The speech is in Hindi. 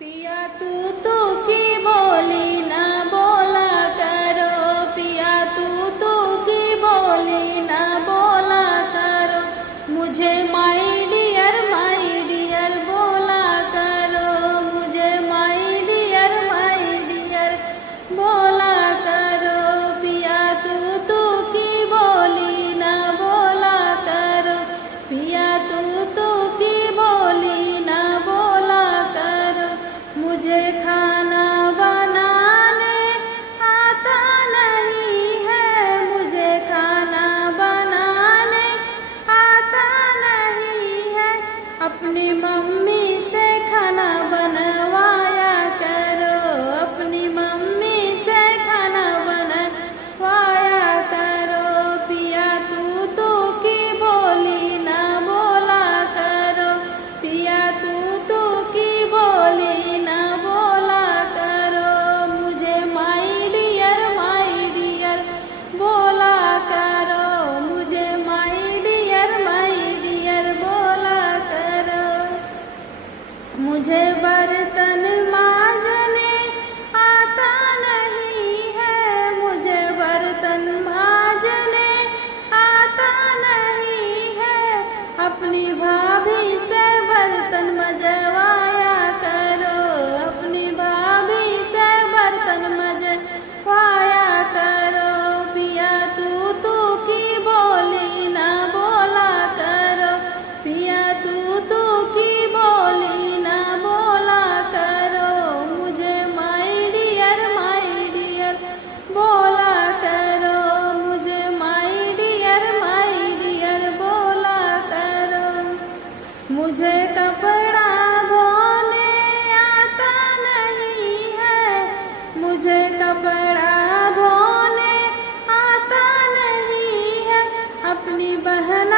पिया तू की बोली ना बोला करो, पिया तू की बोली ना बोला करो, मुझे माई डियर बोला करो, मुझे माई डियर बोला करो। पिया तू की बोली ना बोला करो, पिया तू की बोली ना बोला करो। मुझे खाना बनाने आता नहीं है, मुझे खाना बनाने आता नहीं है, अपनी मम्मी से खाना बनवाया करो, अपनी मम्मी से खाना बनवाया करो। पिया तू की बोली ना बोला करो, पिया तू की बोली ना बोला करो, मुझे माई डियर बोला करो, मुझे माई डियर बोला करो। मुझे बर्तन मांजने आता नहीं है, मुझे बर्तन मांजने आता नहीं है, अपनी भाभी से बर्तन मजवाया करो, अपनी भाभी से बर्तन मजवाया करो। पिया तू की बोली ना बोला करो, पिया तू की बोली ना बोला करो, मुझे माई डियर बोला करो, मुझे माई डियर बोला करो। मुझे कपड़ा धोने आता नहीं है, मुझे कपड़ा धोने आता नहीं है, अपनी बहना